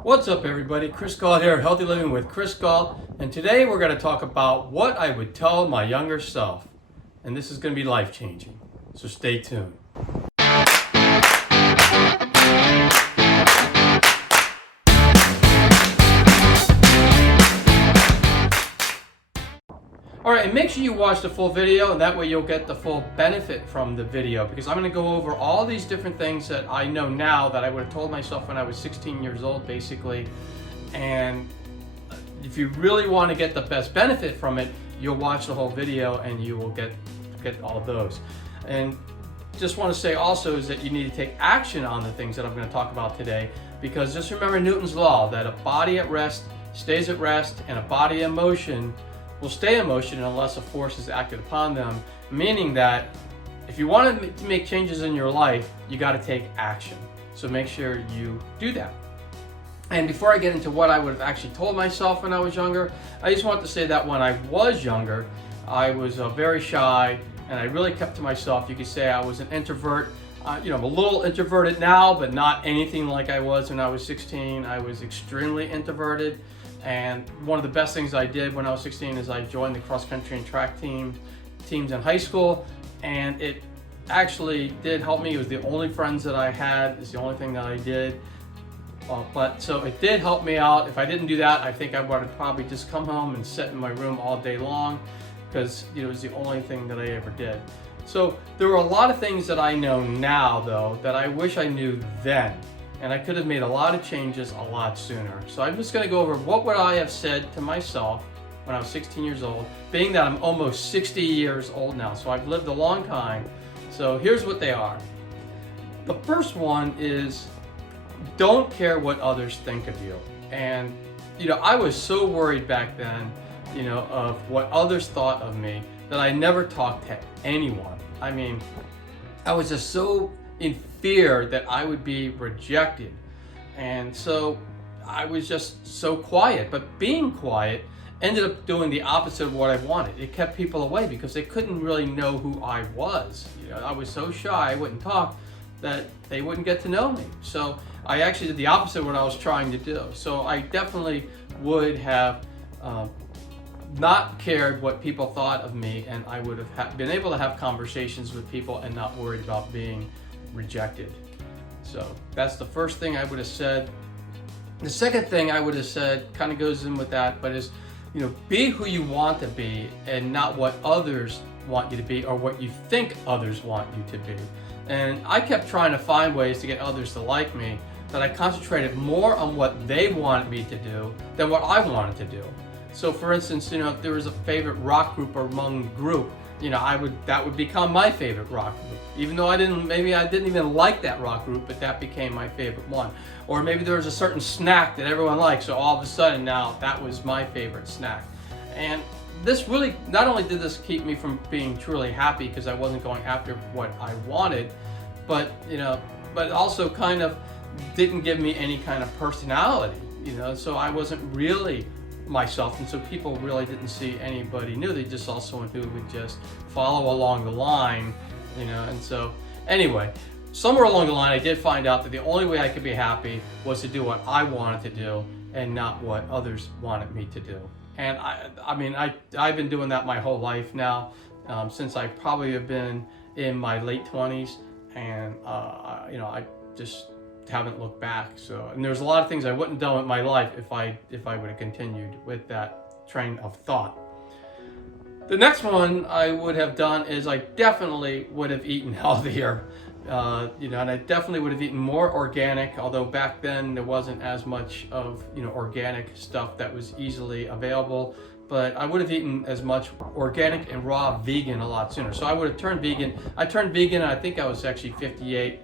What's up everybody, Chris Gault here, Healthy Living with Chris Gault, and today we're going to talk about what I would tell my younger self, and this is going to be life-changing, so stay tuned. Alright, and make sure you watch the full video, and that way you'll get the full benefit from the video, because I'm going to go over all these different things that I know now that I would have told myself when I was 16 years old, basically. And if you really want to get the best benefit from it, you'll watch the whole video and you will get all of those. And just want to say also is that you need to take action on the things that I'm going to talk about today, because just remember Newton's law that a body at rest stays at rest and a body in motion will stay in motion unless a force is acted upon them, meaning that if you want to make changes in your life, you got to take action. So make sure you do that. And before I get into what I would have actually told myself when I was younger, I just want to say that when I was younger, I was very shy and I really kept to myself. You could say I was an introvert. I'm a little introverted now, but not anything like I was when I was 16. I was extremely introverted. And one of the best things I did when I was 16 is I joined the cross country and track teams in high school, and it actually did help me. It was the only friends that I had. It's the only thing that I did. So it did help me out. If I didn't do that, I think I would have probably just come home and sit in my room all day long, because it was the only thing that I ever did. So there were a lot of things that I know now, though, that I wish I knew then. And I could have made a lot of changes a lot sooner. So I'm just going to go over what would I have said to myself when I was 16 years old, being that I'm almost 60 years old now, so I've lived a long time. So here's what they are. The first one is, don't care what others think of you. And I was so worried back then, of what others thought of me, that I never talked to anyone. I mean, I was just so in fear that I would be rejected. And so I was just so quiet, but being quiet ended up doing the opposite of what I wanted. It kept people away because they couldn't really know who I was. I was so shy, I wouldn't talk, that they wouldn't get to know me. So I actually did the opposite of what I was trying to do. So I definitely would have not cared what people thought of me, and I would have been able to have conversations with people and not worried about being rejected. So that's the first thing I would have said. The second thing I would have said kind of goes in with that, but is, be who you want to be and not what others want you to be or what you think others want you to be. And I kept trying to find ways to get others to like me, that I concentrated more on what they wanted me to do than what I wanted to do. So for instance, if there was a favorite rock group among the group, that would become my favorite rock group. Even though maybe I didn't even like that rock group, but that became my favorite one. Or maybe there was a certain snack that everyone liked, so all of a sudden now that was my favorite snack. And this really, not only did this keep me from being truly happy because I wasn't going after what I wanted, but also kind of didn't give me any kind of personality, so I wasn't really myself, and so people really didn't see anybody new. They just saw someone who would just follow along the line, and so anyway, somewhere along the line I did find out that the only way I could be happy was to do what I wanted to do and not what others wanted me to do. And I've been doing that my whole life now, since I probably have been in my late 20s, and I just haven't looked back. So, and there's a lot of things I wouldn't have done with my life if I would have continued with that train of thought. The next one I would have done is I definitely would have eaten healthier, and I definitely would have eaten more organic, although back then there wasn't as much of organic stuff that was easily available. But I would have eaten as much organic and raw vegan a lot sooner. So I would have turned vegan. I turned vegan, I think I was actually 58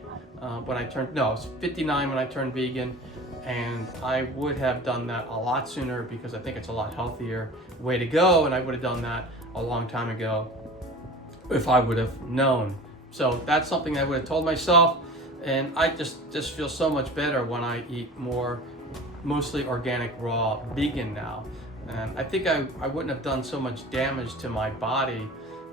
when I turned, I was 59 when I turned vegan, and I would have done that a lot sooner because I think it's a lot healthier way to go, and I would have done that a long time ago if I would have known. So that's something I would have told myself, and I just feel so much better when I eat more mostly organic, raw, vegan now. And I think I wouldn't have done so much damage to my body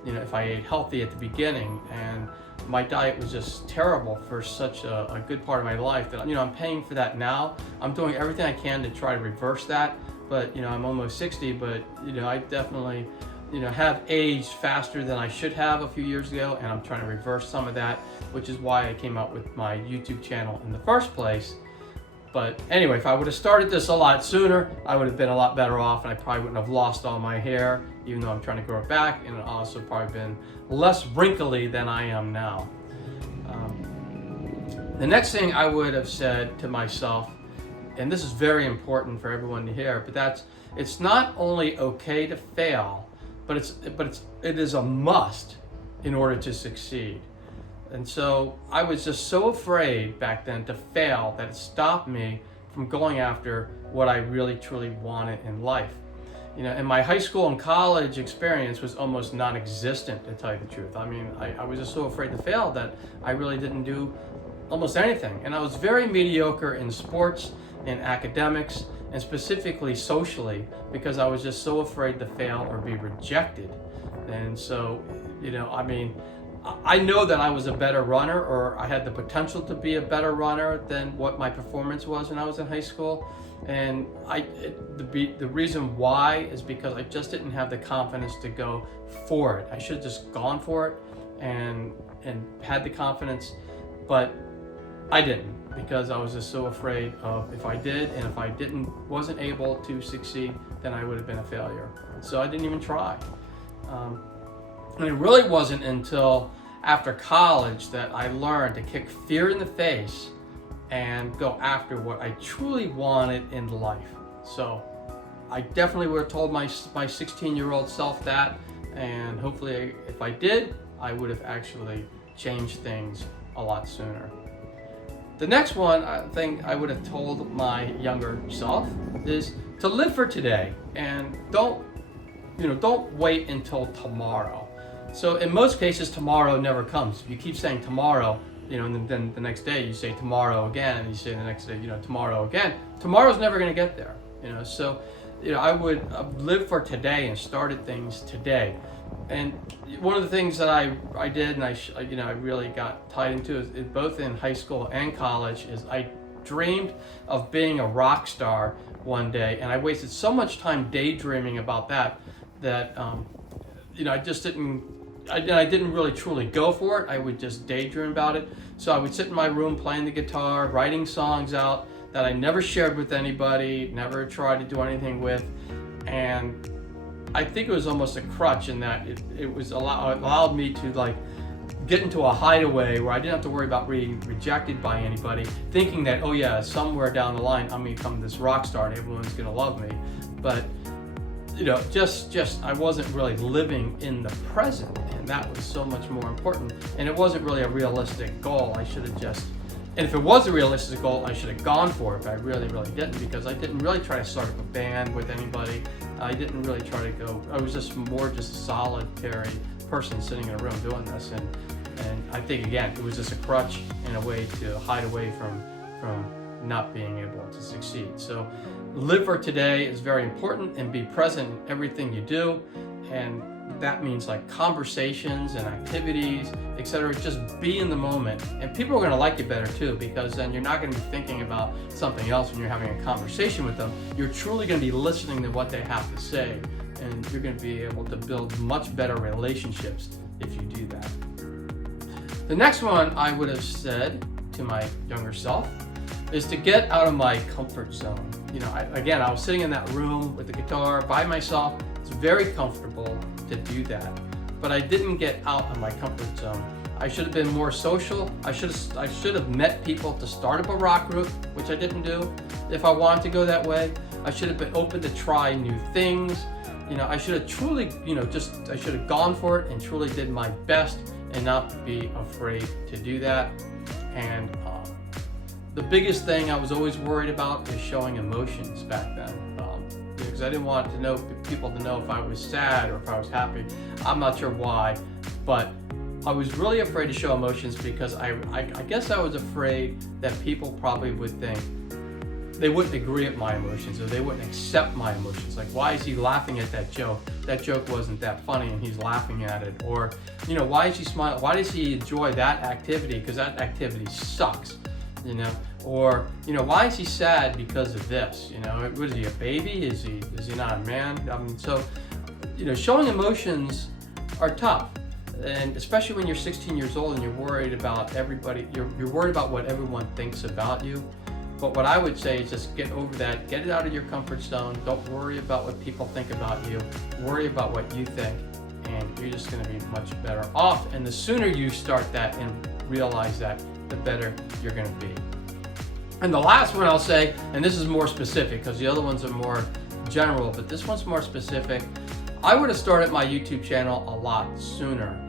if I ate healthy at the beginning, and my diet was just terrible for such a good part of my life that, I'm paying for that now. I'm doing everything I can to try to reverse that, but, I'm almost 60, but, I definitely, have aged faster than I should have a few years ago, and I'm trying to reverse some of that, which is why I came out with my YouTube channel in the first place. But anyway, if I would have started this a lot sooner, I would have been a lot better off, and I probably wouldn't have lost all my hair, even though I'm trying to grow it back, and also probably been less wrinkly than I am now. The next thing I would have said to myself, and this is very important for everyone to hear, but it's not only okay to fail, but it is a must in order to succeed. And so I was just so afraid back then to fail that it stopped me from going after what I really truly wanted in life. And my high school and college experience was almost non-existent, to tell you the truth. I was just so afraid to fail that I really didn't do almost anything. And I was very mediocre in sports and academics, and specifically socially, because I was just so afraid to fail or be rejected. And so, I know that I was a better runner, or I had the potential to be a better runner than what my performance was when I was in high school. And the reason why is because I just didn't have the confidence to go for it. I should have just gone for it and had the confidence, but I didn't, because I was just so afraid of if I did, and if I wasn't able to succeed, then I would have been a failure. So I didn't even try. And it really wasn't until after college that I learned to kick fear in the face and go after what I truly wanted in life. So I definitely would have told my 16-year-old self that, and hopefully if I did, I would have actually changed things a lot sooner. The next one I think I would have told my younger self is to live for today, and don't wait until tomorrow. So in most cases, tomorrow never comes. If you keep saying tomorrow, and then the next day you say tomorrow again, and you say the next day, tomorrow again, tomorrow's never going to get there. So I would live for today and started things today. And one of the things that I did, and I really got tied into, is both in high school and college, is I dreamed of being a rock star one day, and I wasted so much time daydreaming about that I just didn't. I didn't really truly go for it. I would just daydream about it. So I would sit in my room playing the guitar, writing songs out that I never shared with anybody, never tried to do anything with, and I think it was almost a crutch in that it allowed me to get into a hideaway where I didn't have to worry about being rejected by anybody, thinking that, oh yeah, somewhere down the line I'm gonna become this rock star and everyone's gonna love me. But just I wasn't really living in the present, and that was so much more important. And it wasn't really a realistic goal. I should have and if it was a realistic goal, I should have gone for it, but I really, really didn't, because I didn't really try to start up a band with anybody. I didn't really try to go, I was just a solitary person sitting in a room doing this. And I think, again, it was just a crutch and a way to hide away from not being able to succeed. So live for today is very important, and be present in everything you do. And that means conversations and activities, etc. Just be in the moment, and people are going to like you better too, because then you're not going to be thinking about something else when you're having a conversation with them. You're truly going to be listening to what they have to say, and you're going to be able to build much better relationships if you do that. The next one I would have said to my younger self is to get out of my comfort zone. I was sitting in that room with the guitar by myself. It's very comfortable to do that, but I didn't get out of my comfort zone. I should have been more social. I should have met people to start up a rock group, which I didn't do. If I wanted to go that way, I should have been open to try new things. I should have truly, I should have gone for it and truly did my best, and not be afraid to do that. And the biggest thing I was always worried about is showing emotions back then, because I didn't want people to know if I was sad or if I was happy. I'm not sure why, but I was really afraid to show emotions because I guess I was afraid that people probably would think, they wouldn't agree with my emotions, or they wouldn't accept my emotions. Like, why is he laughing at that joke? That joke wasn't that funny and he's laughing at it. Or, you know, why is he smiling? Why does he enjoy that activity? Because that activity sucks, you know? Or, you know, why is he sad because of this? You know, what is he, a baby? Is he not a man? I mean, so, you know, showing emotions are tough. And especially when you're 16 years old and you're worried about everybody, you're worried about what everyone thinks about you. But what I would say is just get over that, get it out of your comfort zone. Don't worry about what people think about you. Worry about what you think, and you're just going to be much better off. And the sooner you start that and realize that, the better you're going to be. And the last one I'll say, and this is more specific because the other ones are more general, but this one's more specific. I would have started my YouTube channel a lot sooner.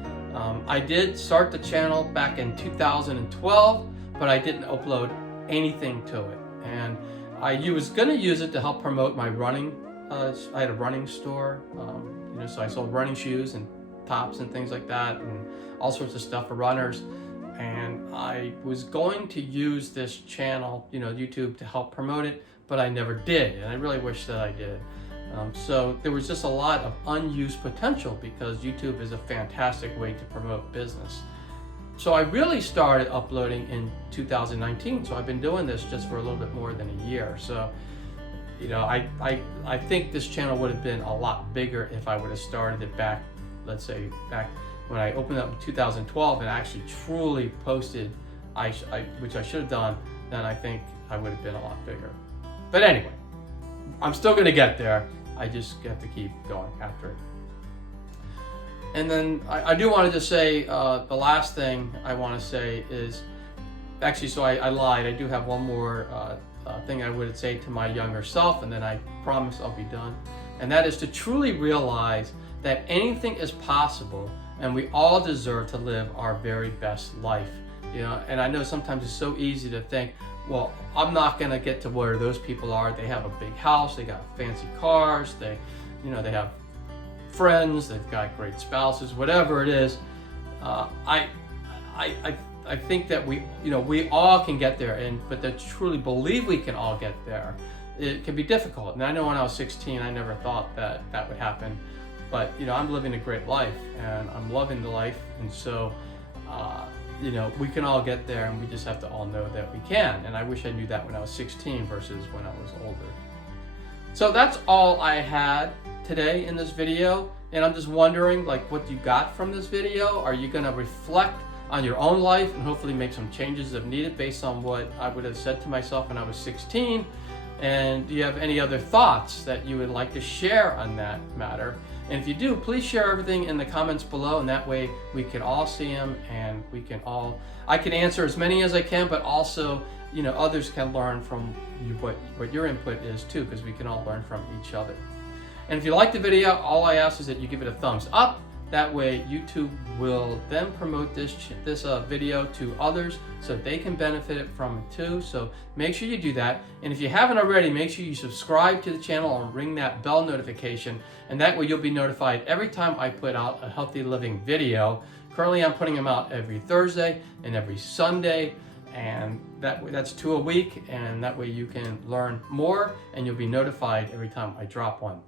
I did start the channel back in 2012, but I didn't upload anything to it. And I was going to use it to help promote my running. I had a running store, you know, so I sold running shoes and tops and things like that, and all sorts of stuff for runners. And I was going to use this channel, you know, YouTube, to help promote it, but I never did, and I really wish that I did. So there was just a lot of unused potential because YouTube is a fantastic way to promote business. So I really started uploading in 2019. So I've been doing this just for a little bit more than a year. So, you know, I think this channel would have been a lot bigger if I would have started it back, let's say back when I opened up in 2012 and actually truly posted, which I should have done, then I think I would have been a lot bigger. But anyway, I'm still gonna get there. I just have to keep going after it. And then I do want to just say, the last thing I want to say is, actually, so I lied. I do have one more thing I would say to my younger self, and then I promise I'll be done. And that is to truly realize that anything is possible, and we all deserve to live our very best life. You know, and I know sometimes it's so easy to think, well, I'm not going to get to where those people are. They have a big house, they got fancy cars, they have friends, they've got great spouses, whatever it is. I think that we all can get there, but to truly believe we can all get there, it can be difficult. And I know when I was 16, I never thought that would happen. But you know, I'm living a great life, and I'm loving the life, and so you know, we can all get there, and we just have to all know that we can. And I wish I knew that when I was 16 versus when I was older. So that's all I had today in this video, and I'm just wondering, like, what you got from this video. Are you going to reflect on your own life and hopefully make some changes if needed based on what I would have said to myself when I was 16? And do you have any other thoughts that you would like to share on that matter? And if you do, please share everything in the comments below, and that way we can all see them, and I can answer as many as I can, but also, you know, others can learn from what your input is too, because we can all learn from each other. And if you like the video, all I ask is that you give it a thumbs up. That way YouTube will then promote this video to others so they can benefit from it too. So make sure you do that. And if you haven't already, make sure you subscribe to the channel and ring that bell notification. And that way you'll be notified every time I put out a healthy living video. Currently I'm putting them out every Thursday and every Sunday. And that's 2 a week. And that way you can learn more and you'll be notified every time I drop one.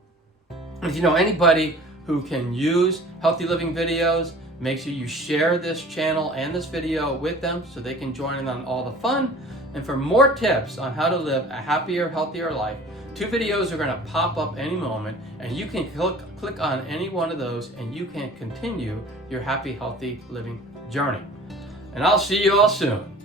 And if you know anybody who can use healthy living videos, make sure you share this channel and this video with them so they can join in on all the fun. And for more tips on how to live a happier, healthier life, 2 videos are going to pop up any moment, and you can click on any one of those and you can continue your happy, healthy living journey. And I'll see you all soon.